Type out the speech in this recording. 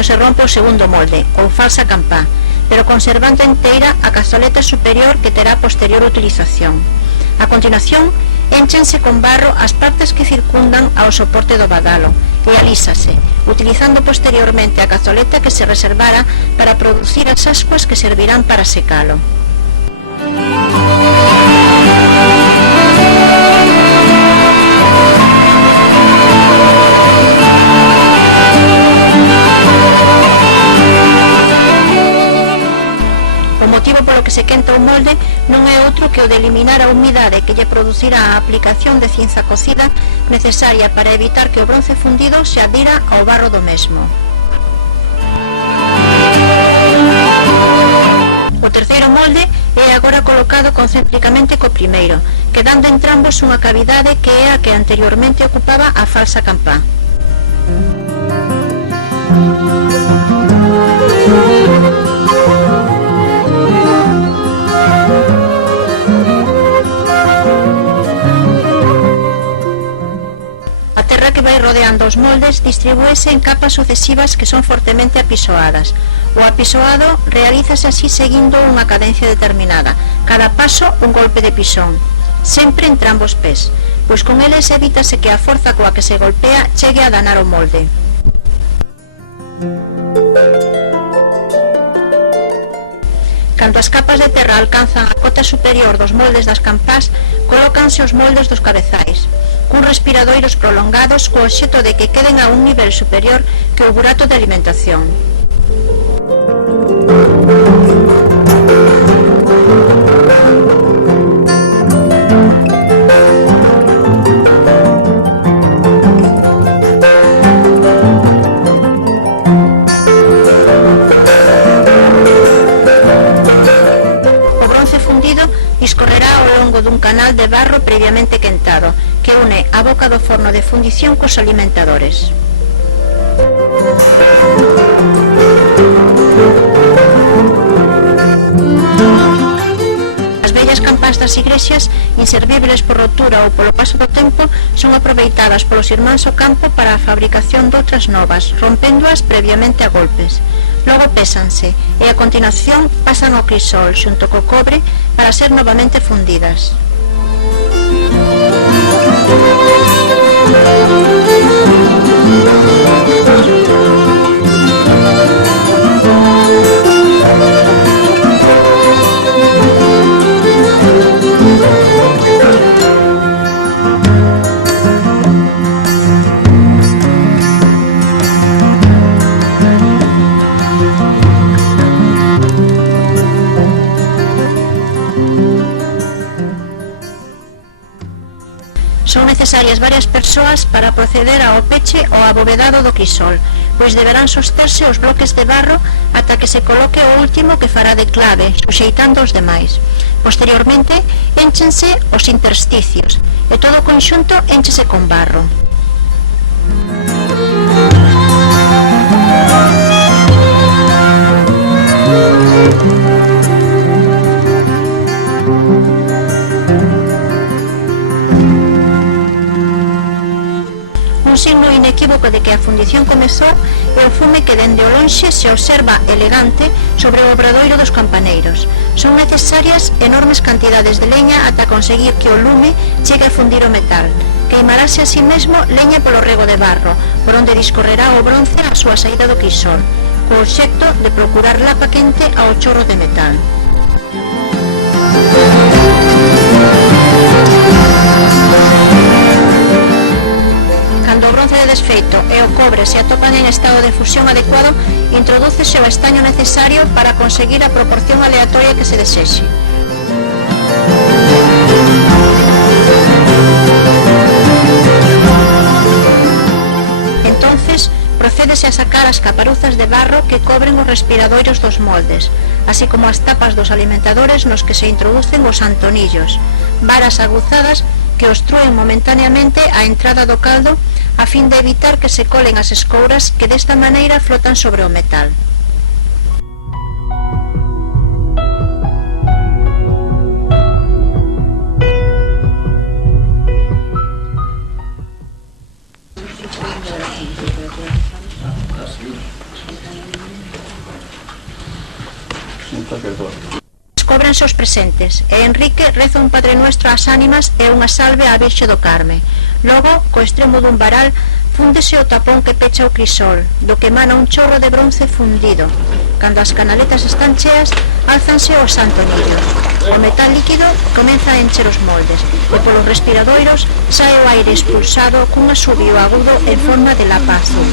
cando se rompe o segundo molde, ou falsa campá, pero conservando inteira a cazoleta superior que terá posterior utilización. A continuación, énchense con barro as partes que circundan ao soporte do badalo e alísase, utilizando posteriormente a cazoleta que se reservara para producir as ascuas que servirán para secalo. O motivo polo que se quenta o molde non é outro que o de eliminar a humidade que lle producirá a aplicación de cinza cocida necesaria para evitar que o bronce fundido se adira ao barro do mesmo. O terceiro molde é agora colocado concéntricamente co primeiro, quedando entrambos unha cavidade que é a que anteriormente ocupaba a falsa campá. A terra que vai rodeando os moldes distribúese en capas sucesivas que son fortemente apisoadas. O apisoado realízase así seguindo unha cadencia determinada, cada paso un golpe de pisón, sempre entre ambos pés, pois con eles evítase que a forza coa que se golpea chegue a danar o molde. Cando as capas de terra alcanzan a cota superior dos moldes das campás, colócanse os moldes dos cabezais, cun respiradoiros prolongados co obxecto de que queden a un nivel superior que o burato de alimentación. Discorrerá ao longo dun canal de barro previamente quentado, que une a boca do forno de fundición cos alimentadores. As vellas campás das igrexas, inservíbeles por rotura ou polo paso do tempo, son aproveitadas polos irmáns ao campo para a fabricación de outras novas, rompéndoas previamente a golpes. Logo pésanse e a continuación pasan ao crisol xunto co cobre para ser novamente fundidas. Son necesarias varias persoas para proceder ao peche ou abovedado do crisol, pois deberán sosterse os bloques de barro ata que se coloque o último que fará de clave, suxeitando os demais. Posteriormente, énchense os intersticios e todo o conxunto énchese con barro. Un signo inequívoco de que a fundición comezou é o fume que dende o lonxe se observa elegante sobre o obradoiro dos campaneiros. Son necesarias enormes cantidades de leña ata conseguir que o lume chegue a fundir o metal. Queimarase a sí mesmo leña polo rego de barro, por onde discorrerá o bronce a súa saída do crisol, co obxecto de procurar lapa quente ao chorro de metal. Cando o bronce de desfeito e o cobre se atopan en estado de fusión adecuado, introdúcese o estaño necesario para conseguir a proporción aleatoria que se desexe. Entonces, procédese a sacar as caparuzas de barro que cobren os respiradoiros dos moldes, así como as tapas dos alimentadores nos que se introducen os antonillos, varas aguzadas que obstrúen momentaneamente a entrada do caldo a fin de evitar que se colen as escouras que desta maneira flotan sobre o metal. presentes, e Enrique reza un Padre Nuestro ás ánimas e unha salve á Virxe do Carme. Logo, co extremo dun varal, fúndese o tapón que pecha o crisol, do que emana un chorro de bronce fundido. Cando as canaletas están cheas, álzanse o santo niño. O metal líquido comeza a encher os moldes, e polos respiradoiros sae o aire expulsado cun asubio agudo en forma de lapa azul.